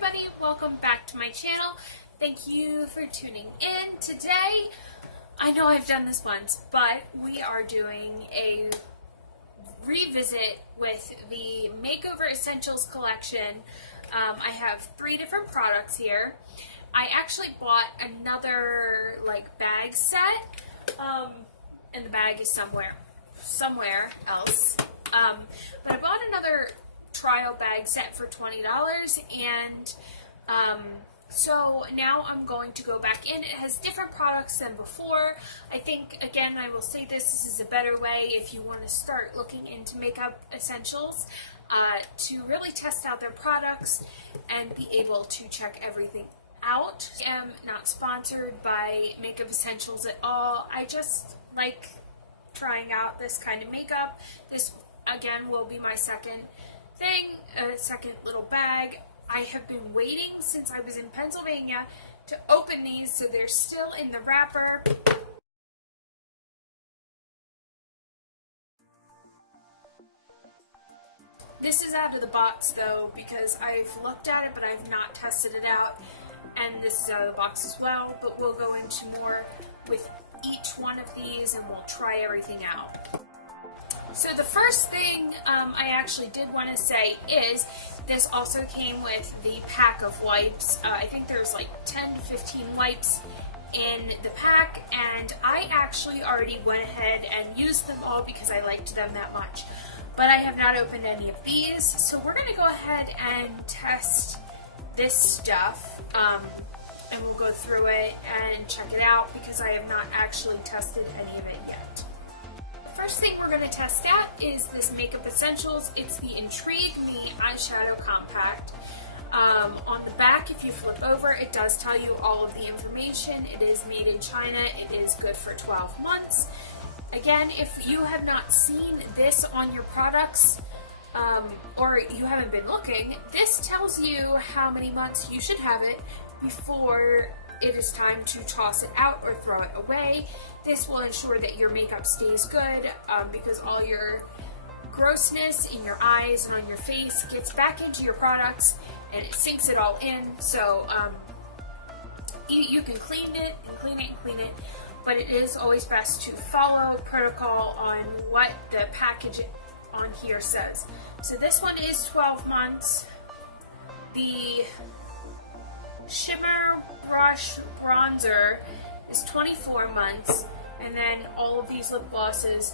everybody, welcome back to my channel. Thank you for tuning in. Today, I know I've done this once, but we are doing a revisit with the Makeover Essentials collection. I have 3 different products here. I actually bought another bag set, and the bag is somewhere else. But I bought another trial bag set for $20, and so now I'm going to go back in. It has different products than before. I think, again, I will say this is a better way if you want to start looking into makeup essentials to really test out their products and be able to check everything out. I am not sponsored by Makeup Essentials at all. I just like trying out this kind of makeup. This, again, will be my second second little bag. I have been waiting since I was in Pennsylvania to open these, so they're still in the wrapper. This is out of the box though, because I've looked at it but I've not tested it out, and this is out of the box as well, but we'll go into more with each one of these and we'll try everything out. So the first thing I actually did want to say is this also came with the pack of wipes. I think there's like 10 to 15 wipes in the pack, and I actually already went ahead and used them all because I liked them that much. But I have not opened any of these, so we're going to go ahead and test this stuff, and we'll go through it and check it out because I have not actually tested any of it yet. First thing we're going to test out is this Makeup Essentials. It's the Intrigue Me Eyeshadow Compact. On the back, if you flip over, it does tell you all of the information. It is made in China. It is good for 12 months. Again, if you have not seen this on your products, or you haven't been looking, this tells you how many months you should have it before it is time to toss it out or throw it away. This will ensure that your makeup stays good because all your grossness in your eyes and on your face gets back into your products and it sinks it all in. So you can clean it and clean it and clean it, but it is always best to follow protocol on what the package on here says. So this one is 12 months. The Shimmer Brush Bronzer is 24 months, and then all of these lip glosses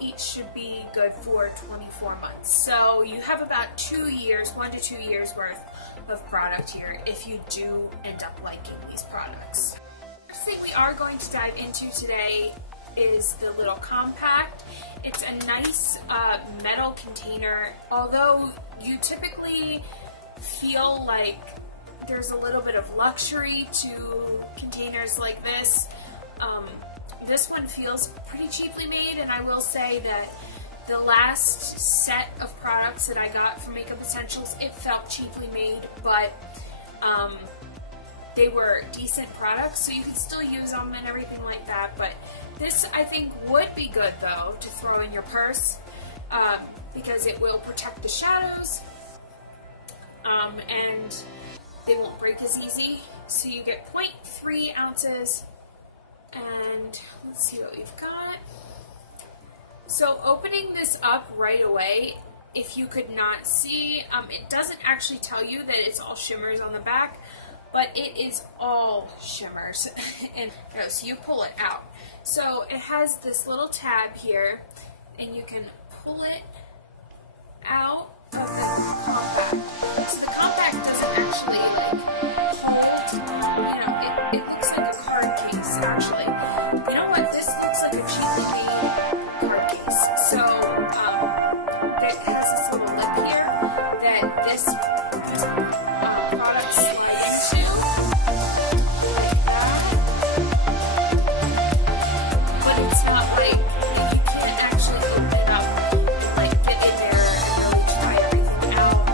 each should be good for 24 months. So you have about 2 years, 1 to 2 years worth of product here if you do end up liking these products. First thing we are going to dive into today is the little compact. It's a nice metal container. Although you typically feel like there's a little bit of luxury to containers like this, this one feels pretty cheaply made, and I will say that the last set of products that I got from Makeup Essentials, it felt cheaply made, but they were decent products, so you could still use them and everything like that. But this, I think, would be good though to throw in your purse because it will protect the shadows, and they won't break as easy. So you get 0.3 ounces, and let's see what we've got. So opening this up right away, if you could not see, it doesn't actually tell you that it's all shimmers on the back, but it is all shimmers. And so you pull it out. So it has this little tab here, and you can pull it out of the compact. So the compact doesn't actually hold, it looks like a card case actually. You know what, this looks like a cheaply made card case. So it has this little lip here that this product slide into, like that. But it's not like you can't actually open it up and get in there and really try everything out.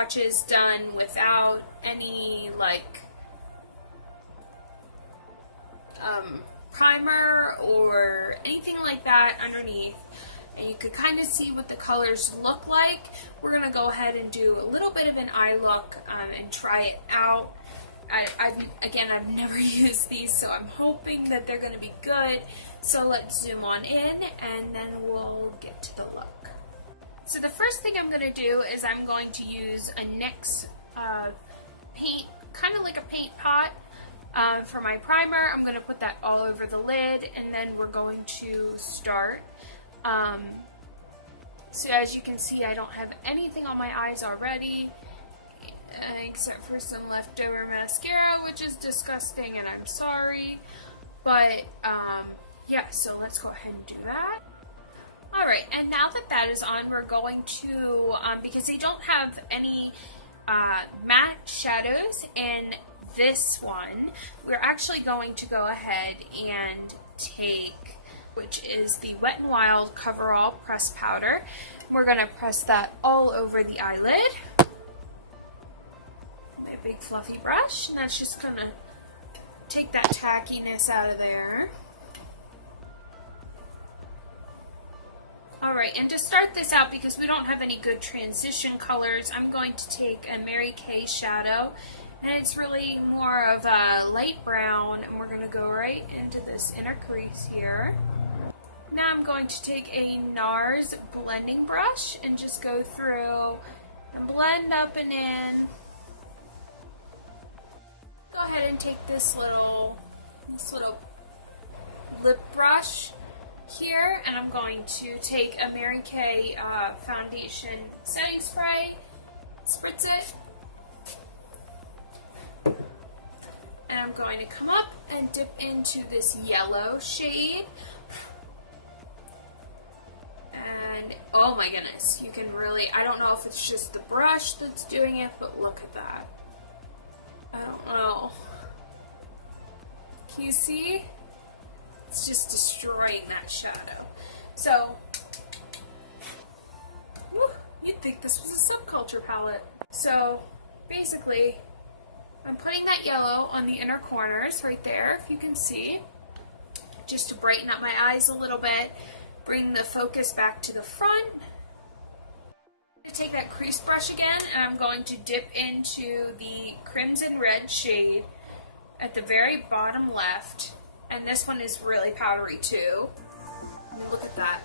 swatches done without any like primer or anything like that underneath, and you could kind of see what the colors look like. We're going to go ahead and do a little bit of an eye look and try it out. I've never used these, so I'm hoping that they're going to be good. So let's zoom on in and then we'll get to the look. So the first thing I'm going to do is I'm going to use a NYX paint, kind of like a paint pot. For my primer, I'm going to put that all over the lid, and then we're going to start. So as you can see, I don't have anything on my eyes already, except for some leftover mascara, which is disgusting, and I'm sorry. But, yeah, so let's go ahead and do that. Alright, and now that that is on, we're going to, because they don't have any matte shadows in this one, we're actually going to go ahead and take, which is the Wet n Wild Coverall Press Powder. We're going to press that all over the eyelid. My big fluffy brush, and that's just going to take that tackiness out of there. Alright, and to start this out, because we don't have any good transition colors, I'm going to take a Mary Kay shadow, and it's really more of a light brown, and we're going to go right into this inner crease here. Now I'm going to take a NARS blending brush and just go through and blend up and in. Go ahead and take this little lip brush here, and I'm going to take a Mary Kay foundation setting spray, spritz it, and I'm going to come up and dip into this yellow shade. And oh my goodness, you can really, I don't know if it's just the brush that's doing it, but look at that. I don't know. Can you see? It's just destroying that shadow. So, you'd think this was a subculture palette. So, basically, I'm putting that yellow on the inner corners right there, if you can see, just to brighten up my eyes a little bit, bring the focus back to the front. I'm going to take that crease brush again, and I'm going to dip into the crimson red shade at the very bottom left. And this one is really powdery too. Look at that.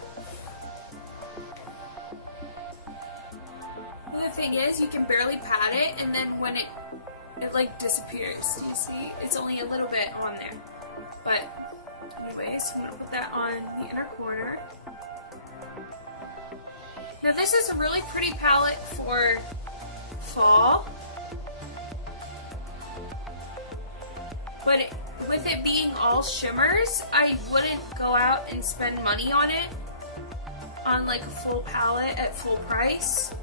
The other thing is, you can barely pat it, and then when it like disappears. Do you see? It's only a little bit on there. But anyways, I'm gonna put that on the inner corner. Now this is a really pretty palette for fall. But with it being all shimmers, I wouldn't go out and spend money on it, on like a full palette at full price,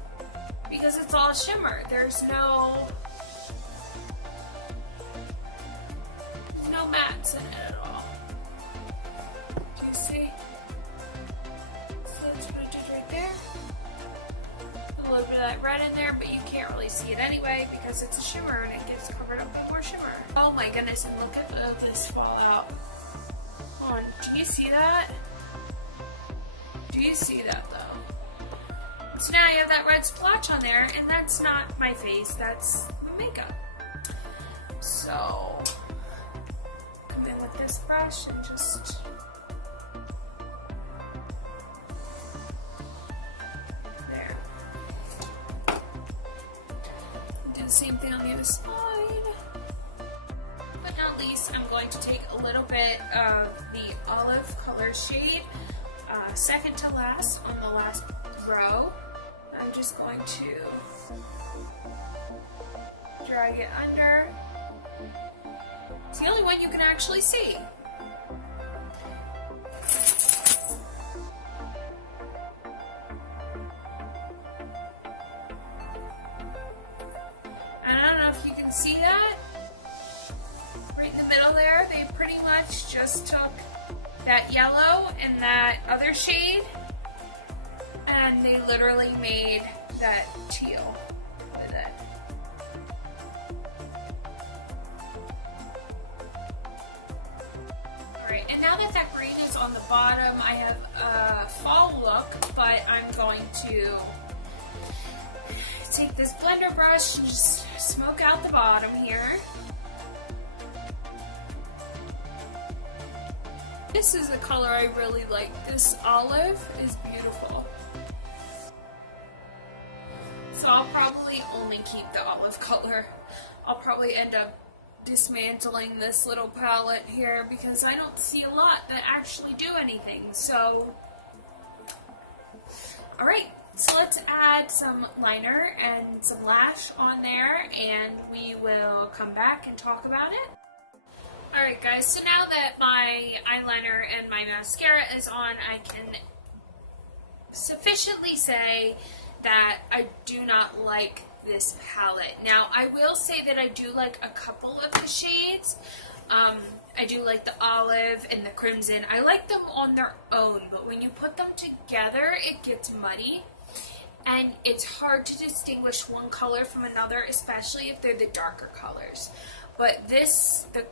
because it's all shimmer. There's no mattes in it at all. Do you see? So that's what I did right there. A little bit of that red in there, but you can't really see it anyway because it's a shimmer and it gets covered up with more shimmer. Oh my goodness, and look at this fallout. Hold on, do you see that? Do you see that though? So now you have that red splotch on there, and that's not my face, that's my makeup. So, come in with this brush and just there. Do the same thing on the other side. But not least, I'm going to take a little bit of the olive color shade, second to last on the last row. I'm just going to drag it under. It's the only one you can actually see. And I don't know if you can see that. Right in the middle there, they pretty much just took that yellow and that other shade, and they literally made that teal with it. Alright, and now that that green is on the bottom, I have a fall look, but I'm going to take this blender brush and just smoke out the bottom here. This is the color I really like. This olive is beautiful. So I'll probably only keep the olive color. I'll probably end up dismantling this little palette here because I don't see a lot that actually do anything. So, alright, so let's add some liner and some lash on there and we will come back and talk about it. Alright guys, so now that my eyeliner and my mascara is on, I can sufficiently say that I do not like this palette. Now, I will say that I do like a couple of the shades. I do like the olive and the crimson. I like them on their own, but when you put them together, it gets muddy. And it's hard to distinguish one color from another, especially if they're the darker colors. But this, the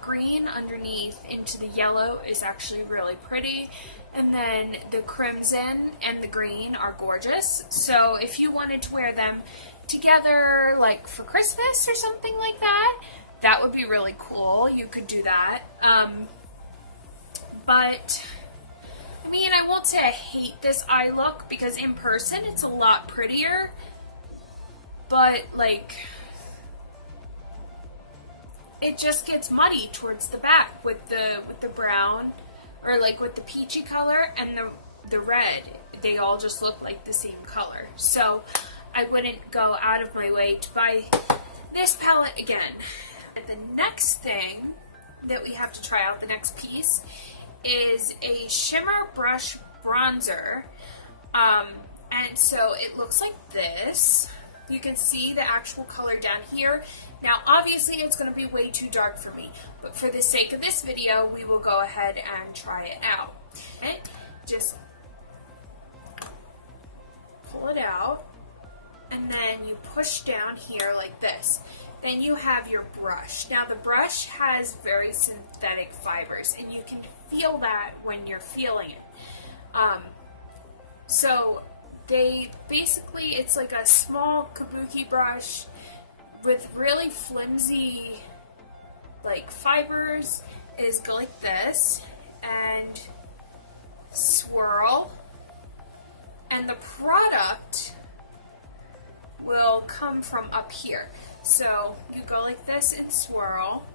green underneath into the yellow is actually really pretty. And then the crimson and the green are gorgeous. So if you wanted to wear them together, like for Christmas or something like that, that would be really cool. You could do that. But, I mean, I won't say I hate this eye look because in person it's a lot prettier. But, like, it just gets muddy towards the back with the brown, or like with the peachy color and the red. They all just look like the same color. So I wouldn't go out of my way to buy this palette again. And the next thing that we have to try out, the next piece, is a shimmer brush bronzer. And so it looks like this. You can see the actual color down here. Now, obviously, it's going to be way too dark for me, but for the sake of this video, we will go ahead and try it out. Okay? Just pull it out, and then you push down here like this. Then you have your brush. Now, the brush has very synthetic fibers, and you can feel that when you're feeling it. So, they basically, it's like a small kabuki brush with really flimsy, like, fibers. Is go like this, and swirl, and the product will come from up here. So, you go like this and swirl,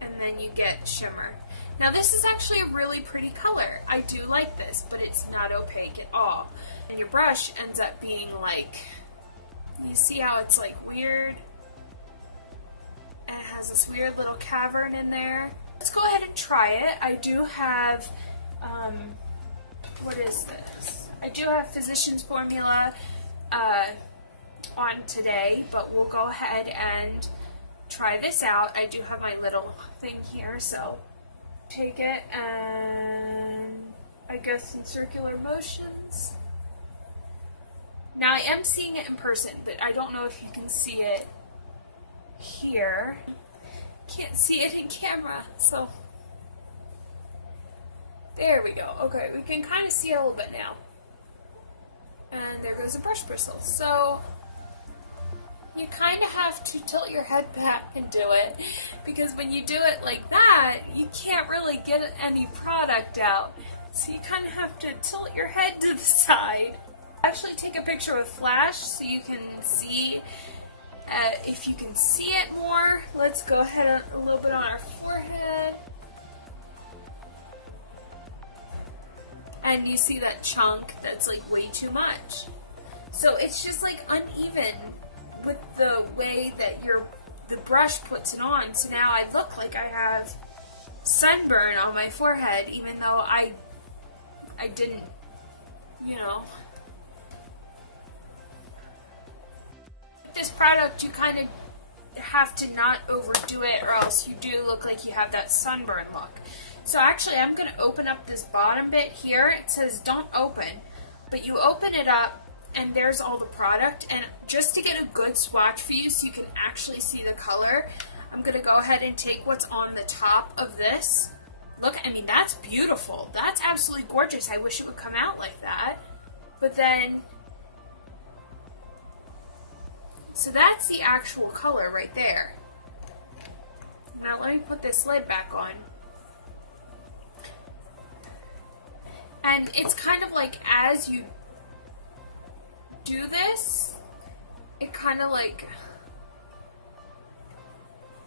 and then you get shimmer. Now, this is actually a really pretty color. I do like this, but it's not opaque at all. And your brush ends up being like, you see how it's like weird? And it has this weird little cavern in there. Let's go ahead and try it. I do have, what is this? I do have Physicians Formula on today, but we'll go ahead and try this out. I do have my little thing here, so take it and I guess in circular motions. Now, I am seeing it in person, but I don't know if you can see it here. Can't see it in camera, so there we go. Okay, we can kind of see it a little bit now. And there goes the brush bristle. So you kind of have to tilt your head back and do it, because when you do it like that, you can't really get any product out. So you kind of have to tilt your head to the side. Actually take a picture with flash so you can see if you can see it more. Let's go ahead a little bit on our forehead. And you see that chunk that's like way too much. So it's just like uneven with the way that the brush puts it on. So now I look like I have sunburn on my forehead, even though I didn't, you know. With this product, you kind of have to not overdo it, or else you do look like you have that sunburn look. So actually, I'm going to open up this bottom bit here. It says don't open, but you open it up and there's all the product. And just to get a good swatch for you so you can actually see the color, I'm going to go ahead and take what's on the top of this. Look, I mean, that's beautiful. That's absolutely gorgeous. I wish it would come out like that. But then, so that's the actual color right there. Now let me put this lid back on. And it's kind of like as you do this, it kind of like,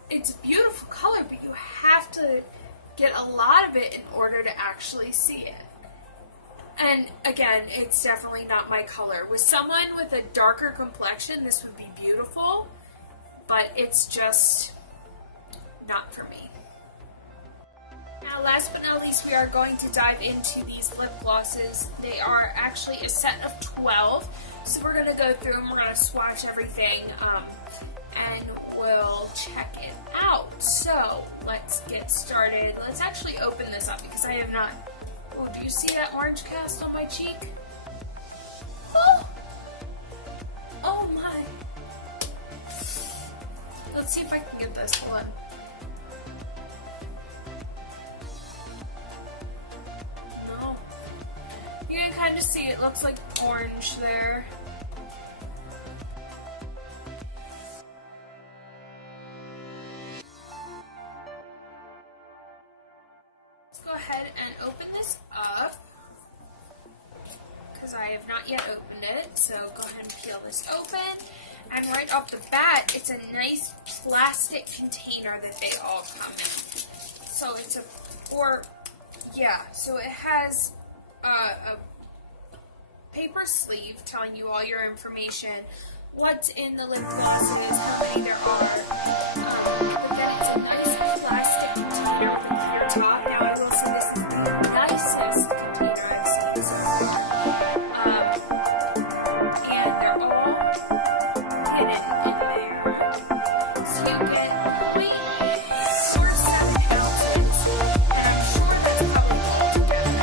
it's a beautiful color, but you have to get a lot of it in order to actually see it. And again, it's definitely not my color. With someone with a darker complexion, this would be beautiful, but it's just not for me. Now, last but not least, we are going to dive into these lip glosses. They are actually a set of 12, so we're going to go through them, we're going to swatch everything, and we'll check it out. So, let's get started. Let's actually open this up because I have not... Oh, do you see that orange cast on my cheek? Oh! Oh my! Let's see if I can get this one. No. You can kind of see it looks like orange there. Let's go ahead and open this up because I have not yet opened it. So go ahead and peel this open. And right off the bat, it's a nice plastic container that they all come in. So it's so it has a paper sleeve telling you all your information, what's in the lip glosses, how many there are, but then it's a nice plastic container with a clear top. Now I will say this is the nicest container I've seen so far, and they're all hidden in there, so you get 0.47 ounces, and I'm sure that's probably all together.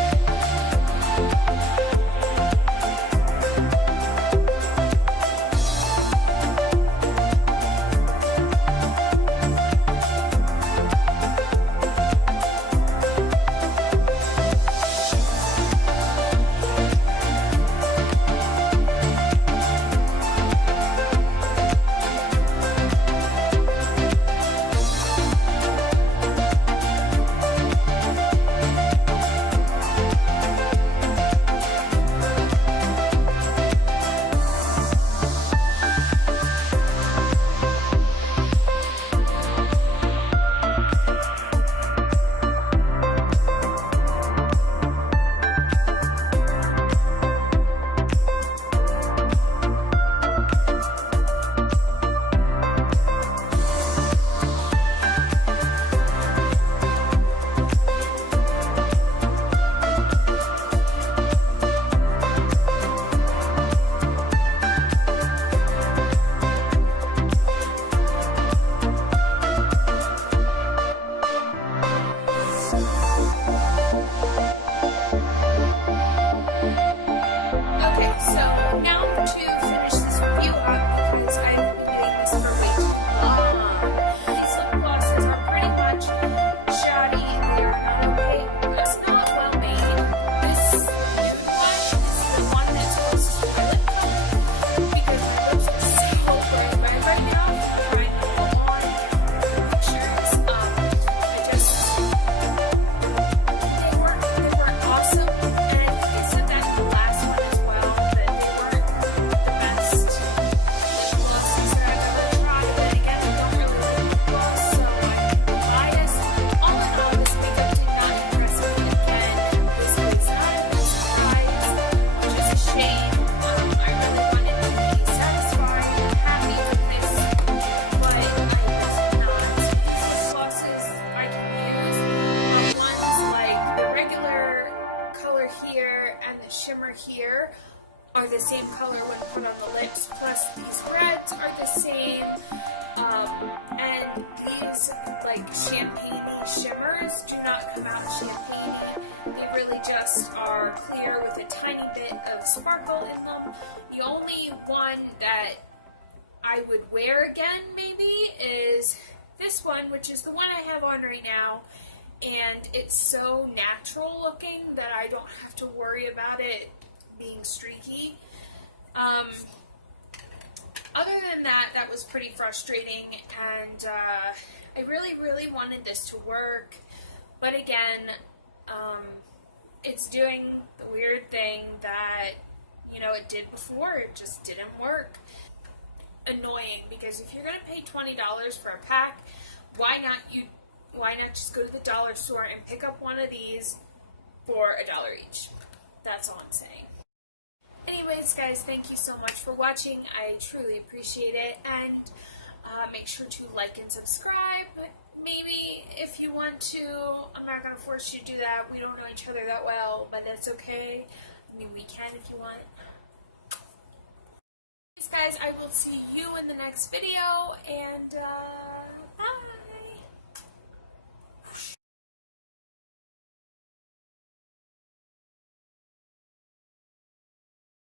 here are the same color when put on the lips, plus these reds are the same, and these like champagne-y shimmers do not come out champagne-y. They really just are clear with a tiny bit of sparkle in them. The only one that I would wear again maybe is this one, which is the one I have on right now, and it's so natural looking that I don't have to worry about it being streaky. Other than that, that was pretty frustrating, and I really wanted this to work, but again, it's doing the weird thing that, you know, it did before. It just didn't work. Annoying, because if you're going to pay $20 for a pack, why not just go to the dollar store and pick up one of these for $1 each? That's all I'm saying. Anyways, guys, thank you so much for watching. I truly appreciate it, and make sure to like and subscribe. Maybe if you want to. I'm not going to force you to do that. We don't know each other that well, but that's okay. I mean, we can if you want. Guys, I will see you in the next video, and